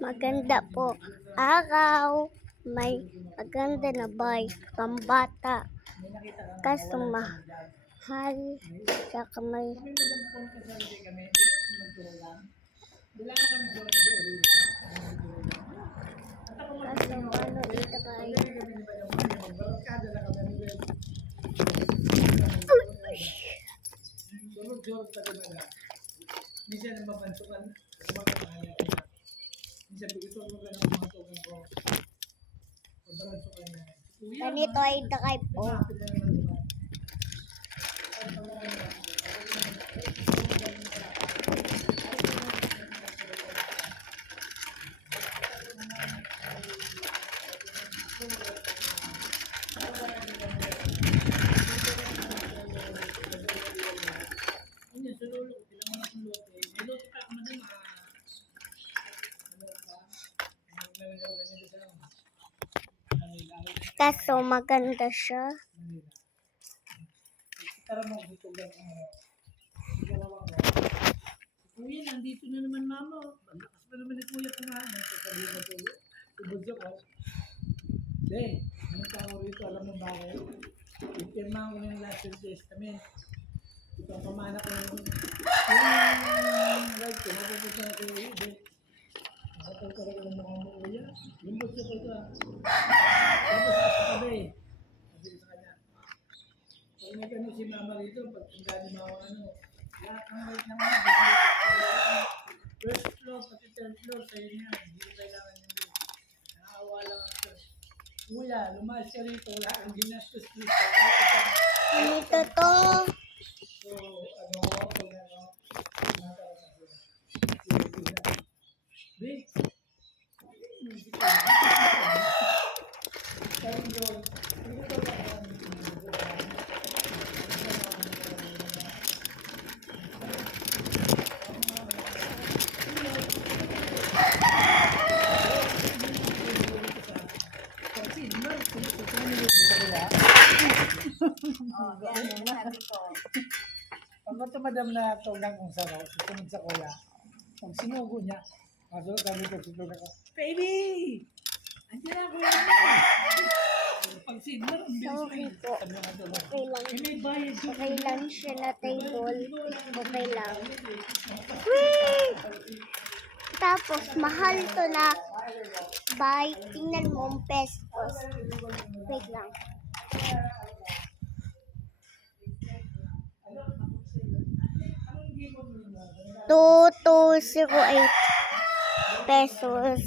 Maganda po araw. May maganda na bay pambata. Kaso mahal. Saka may kaso ano dito kayo. Ganito ay dakay po. Kaso maganda siya. Kuya, nandito na naman mama. Lakas pa naman ni kuya kumain. Sasabihin mo po, ibudyo ko. Hindi, anong tao rito? Alam mo bakit? Ipirma ko na yung last testament. Ito ang pamana ko yung right ko. Mapupunta na kayo hindi. Nakataw ka rin ng mga mo kuya. Yung budyo ko ito. Tapos sa kabe. Sabi sa kanya. Pag may kano si mama rito, pag tanda ni mama lahat ng right naman, first floor, pati third floor, sa'yo niya. Hindi ko kailangan yung doon. Nakaawa lang ako. Kuya, lumayas ka rito, wala kang ginastos dito. Dito to. So, ano, Big. Pag tumadam na tulang kung sa susunod sa kuya, pag sinugo niya, kaso sabi ko, susunod ako, baby! Andiyan na kuya mo! Pag sinur, ang bilis Sorry po. sabi nga tulong. Okay lang. May bayad yun. Okay lang siya na table. Okay lang. Whee! Tapos mahal to na by tingnan mo ang pesos. Wait lang. 2208 pesos.